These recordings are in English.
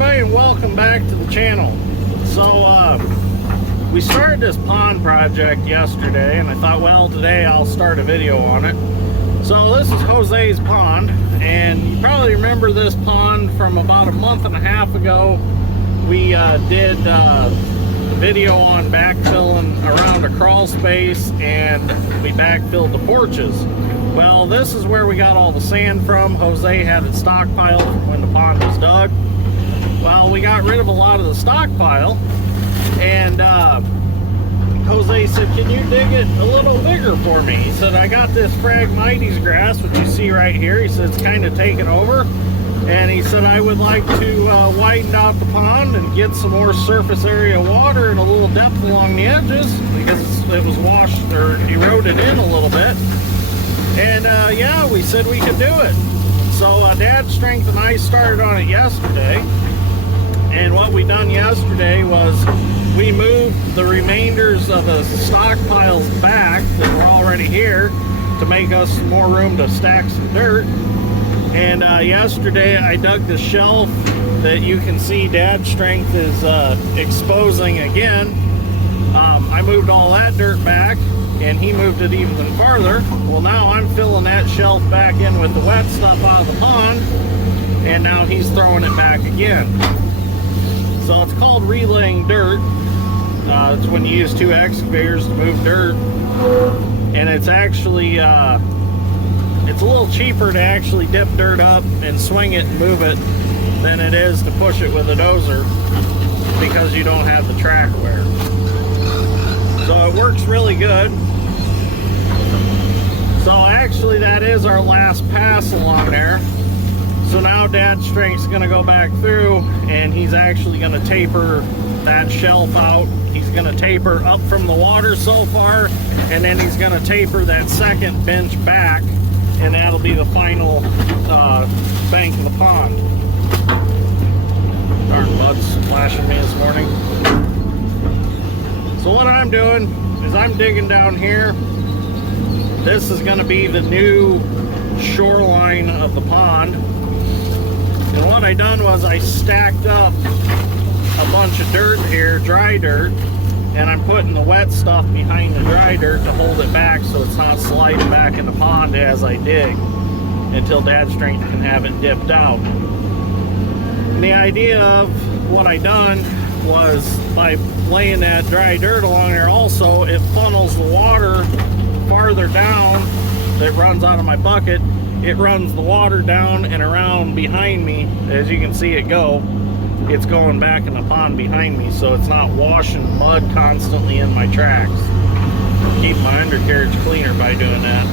everybody, and welcome back to the channel. So we started this pond project yesterday, and I thought, well, today I'll start a video on it. So this is Jose's pond, and you probably remember this pond from about a month and a half ago. We did a video on backfilling around a crawl space, and we backfilled the porches. Well, this is where we got all the sand from. Jose had it stockpiled from when the pond was dug. Well, we got rid of a lot of the stockpile, and Jose said, can you dig it a little bigger for me? He said, I got this Phragmites grass, which you see right here. He said, it's kind of taken over. And he said, I would like to widen out the pond and get some more surface area water and a little depth along the edges, because it was washed or eroded in a little bit. And yeah, we said we could do it. So Dad's Strength and I started on it yesterday. And what we done yesterday was we moved the remainders of the stockpiles back that were already here to make us some more room to stack some dirt. And yesterday I dug the shelf that you can see Dad's Strength is exposing again. I moved all that dirt back, and he moved it even farther. Well, now I'm filling that shelf back in with the wet stuff out of the pond, and now he's throwing it back again. So it's called relaying dirt. It's when you use two excavators to move dirt, and it's actually it's a little cheaper to actually dip dirt up and swing it and move it than it is to push it with a dozer, because you don't have the track wear. So it works really good. So actually that is our last pass along there. So now Dad's Strength's going to go back through, and he's actually going to taper that shelf out. He's going to taper up from the water so far, and then he's going to taper that second bench back, and that'll be the final bank of the pond. Darn bud's splashing me this morning. So what I'm doing is I'm digging down here. This is going to be the new shoreline of the pond. And what I done was I stacked up a bunch of dirt here, dry dirt, and I'm putting the wet stuff behind the dry dirt to hold it back so it's not sliding back in the pond as I dig, until Dad's Strength can have it dipped out. And the idea of what I done was, by laying that dry dirt along there also, it funnels the water farther down that runs out of my bucket. It runs the water down and around behind me. As you can see it go, it's going back in the pond behind me, so it's not washing mud constantly in my tracks. Keep my undercarriage cleaner by doing that.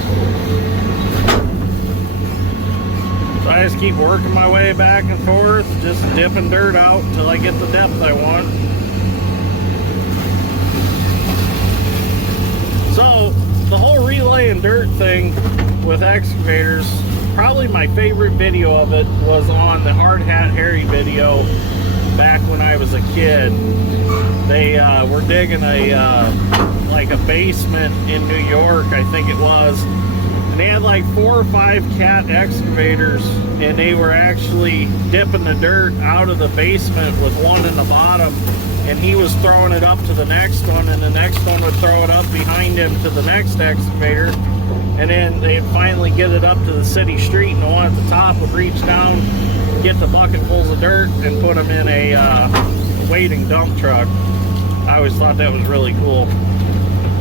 So I just keep working my way back and forth, just dipping dirt out until I get the depth I want. So the whole relaying dirt thing with excavators, probably my favorite video of it was on the Hard Hat Harry video back when I was a kid. They were digging like a basement in New York, I think it was, and they had like 4 or 5 cat excavators, and they were actually dipping the dirt out of the basement with one in the bottom, and he was throwing it up to the next one, and the next one would throw it up behind him to the next excavator, and then they'd finally get it up to the city street, and the one at the top would reach down, get the bucketfuls of dirt, and put them in a waiting dump truck. I always thought that was really cool.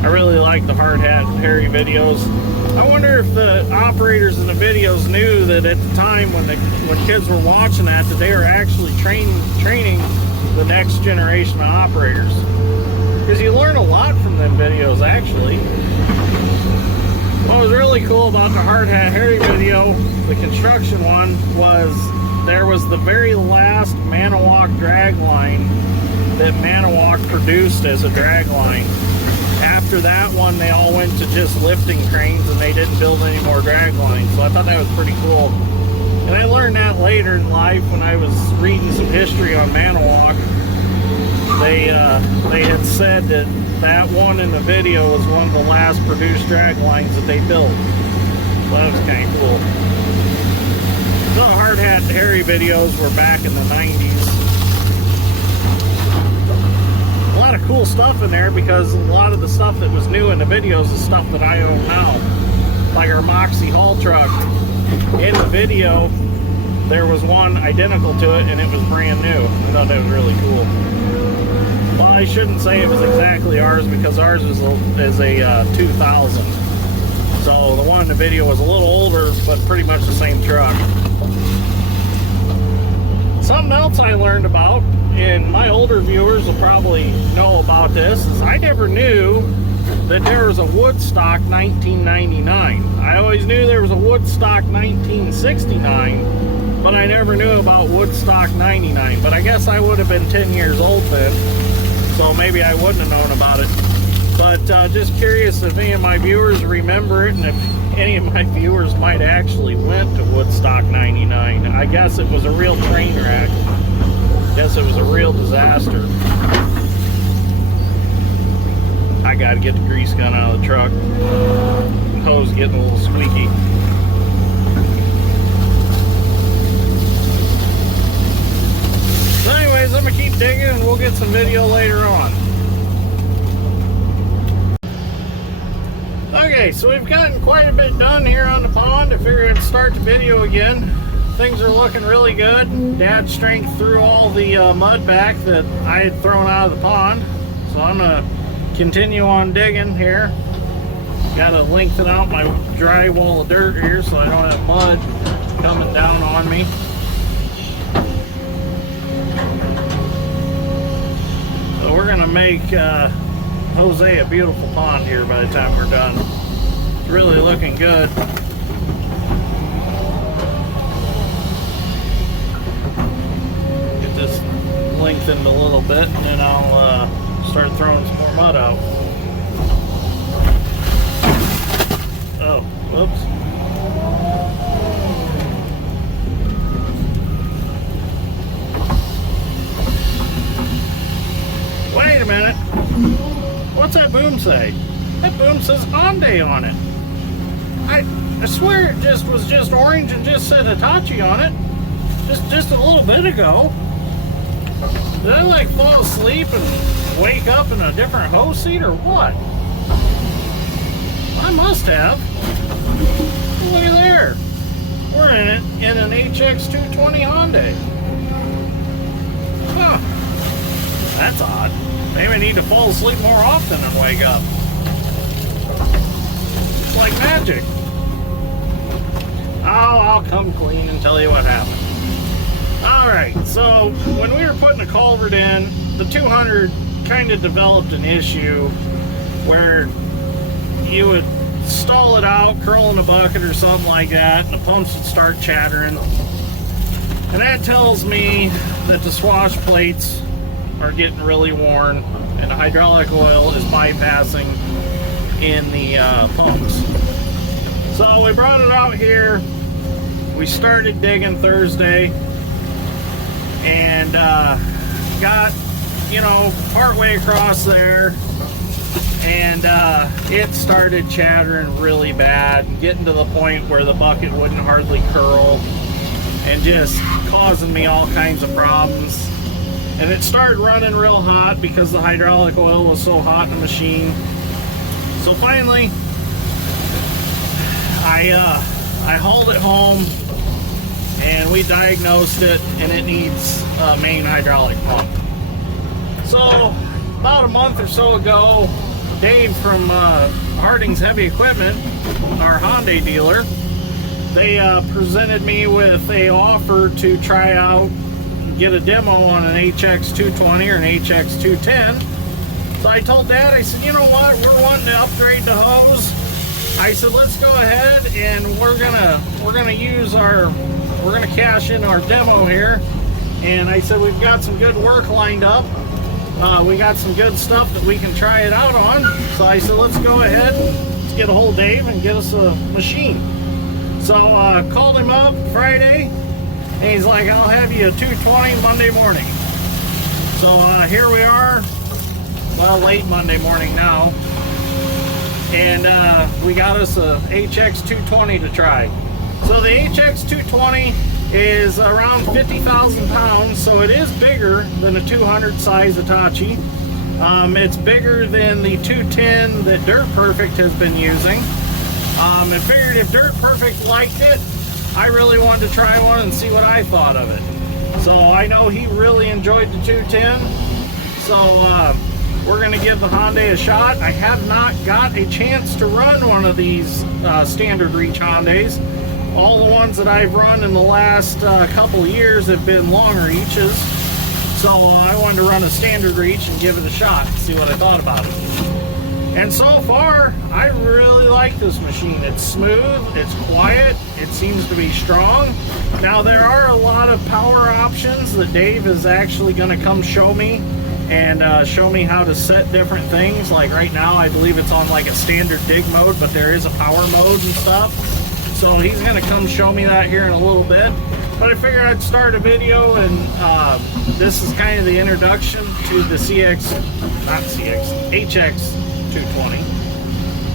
I really like the Hard Hat Harry videos. I wonder if the operators in the videos knew that at the time when kids were watching that they were actually training the next generation of operators. Because you learn a lot from them videos, actually. What was really cool about the Hard Hat Harry video, the construction one, was there was the very last Manawak drag line that Manawak produced as a drag line. After that one, they all went to just lifting cranes, and they didn't build any more drag lines. So I thought that was pretty cool. And I learned that later in life when I was reading some history on Manawak. They had said that that one in the video was one of the last produced drag lines that they built. So that was kind of cool. The Hard Hat Harry videos were back in the 90s. lot of cool stuff in there, because a lot of the stuff that was new in the videos is stuff that I own now. Like our Moxie haul truck. In the video, there was one identical to it, and it was brand new. I thought that was really cool. Well, I shouldn't say it was exactly ours, because ours is a 2000. So the one in the video was a little older, but pretty much the same truck. Something else I learned about, and my older viewers will probably know about this, is I never knew that there was a Woodstock 1999. I always knew there was a Woodstock 1969, but I never knew about Woodstock 99. But I guess I would have been 10 years old then, so maybe I wouldn't have known about it. But just curious if any of my viewers remember it, and if any of my viewers might actually went to Woodstock 99. I guess it was a real train wreck. I guess it was a real disaster. I gotta get the grease gun out of the truck. The hose getting a little squeaky. So anyways, I'm gonna keep digging and we'll get some video later on. Okay, so we've gotten quite a bit done here on the pond. I figured I'd start the video again. Things are looking really good. Dad strength threw all the mud back that I had thrown out of the pond. So I'm gonna continue on digging here. Gotta lengthen out my dry wall of dirt here so I don't have mud coming down on me. So we're gonna make Jose a beautiful pond here by the time we're done. It's really looking good. Get this lengthened a little bit, and then I'll start throwing some more mud out. Oh, whoops. Wait a minute. What's that boom say? That boom says Hyundai on it. I swear it was just orange and just said Hitachi on it. Just a little bit ago. Did I like fall asleep and wake up in a different hose seat or what? I must have. Look at there. We're in an HX220 Hyundai. Huh. That's odd. Maybe I need to fall asleep more often and wake up. It's like magic. Oh, I'll come clean and tell you what happened. Alright, so when we were putting the culvert in, the 200 kind of developed an issue where you would stall it out, curl in a bucket or something like that, and the pumps would start chattering. And that tells me that the swash plates are getting really worn and the hydraulic oil is bypassing in the pumps. So we brought it out here. We started digging Thursday and got, you know, partway across there, and it started chattering really bad, getting to the point where the bucket wouldn't hardly curl and just causing me all kinds of problems. And it started running real hot because the hydraulic oil was so hot in the machine. So finally I hauled it home and we diagnosed it, and it needs a main hydraulic pump. So about a month or so ago, Dave from Harding's Heavy Equipment, our Hyundai dealer, they presented me with a offer to try out, get a demo on an HX220 or an HX210. So I told Dad, I said, you know what, we're wanting to upgrade the hose. I said, let's go ahead and we're gonna cash in our demo here. And I said, we've got some good work lined up. We got some good stuff that we can try it out on. So I said, let's go ahead and let's get a hold of Dave and get us a machine. So called him up Friday, and he's like, I'll have you a 220 Monday morning. So here we are, well, late Monday morning now, and we got us a HX220 to try. So the HX220 is around 50,000 pounds, so it is bigger than a 200 size Hitachi. It's bigger than the 210 that Dirt Perfect has been using. And figured if Dirt Perfect liked it, I really wanted to try one and see what I thought of it. So I know he really enjoyed the 210. So we're going to give the Hyundai a shot. I have not got a chance to run one of these standard reach Hyundais. All the ones that I've run in the last couple years have been long reaches. So I wanted to run a standard reach and give it a shot and see what I thought about it. And so far, I really like this machine. It's smooth, it's quiet, it seems to be strong. Now there are a lot of power options that Dave is actually going to come show me and show me how to set different things. Like right now, I believe it's on like a standard dig mode, but there is a power mode and stuff. So he's going to come show me that here in a little bit. But I figured I'd start a video, and this is kind of the introduction to the HX 220.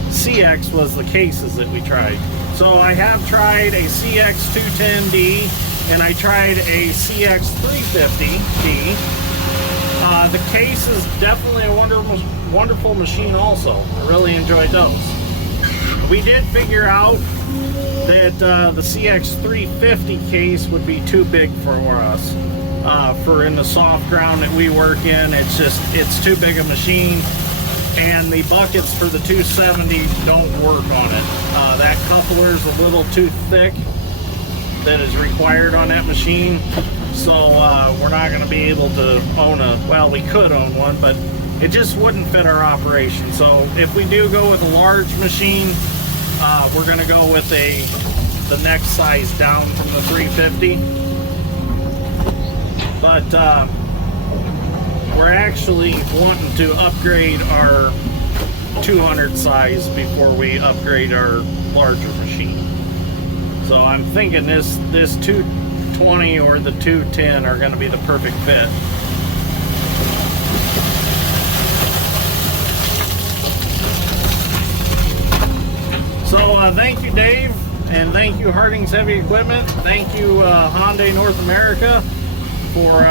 CX was the cases that we tried. So I have tried a CX 210D and I tried a CX 350D. The case is definitely a wonderful machine also. I really enjoyed those. We did figure out that the CX 350 case would be too big for us. For in the soft ground that we work in, it's too big a machine. And the buckets for the 270 don't work on it. That coupler is a little too thick that is required on that machine. So we're not going to be able to own well, we could own one, but it just wouldn't fit our operation. So if we do go with a large machine, we're going to go with the next size down from the 350. But we're actually wanting to upgrade our 200 size before we upgrade our larger machine. So I'm thinking this 220 or the 210 are going to be the perfect fit. So thank you, Dave, and thank you, Harding's Heavy Equipment. Thank you, Hyundai North America, for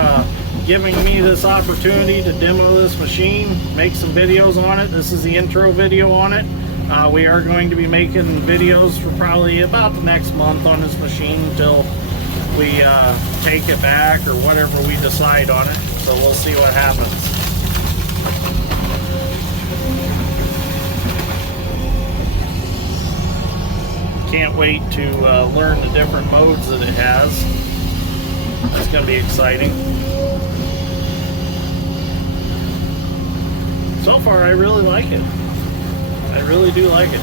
giving me this opportunity to demo this machine, make some videos on it. This is the intro video on it. We are going to be making videos for probably about the next month on this machine until we take it back or whatever we decide on it. So we'll see what happens. Can't wait to learn the different modes that it has. It's going to be exciting. So far, I really like it. I really do like it.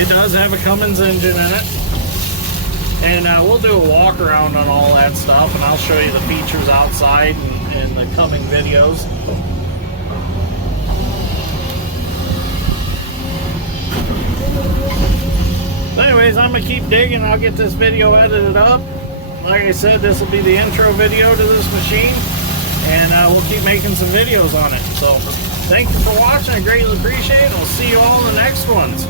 It does have a Cummins engine in it. And we'll do a walk around on all that stuff, and I'll show you the features outside in the coming videos. But anyways, I'm going to keep digging. I'll get this video edited up. Like I said, this will be the intro video to this machine. And we'll keep making some videos on it. So, thank you for watching. I greatly appreciate it. We'll see you all in the next ones.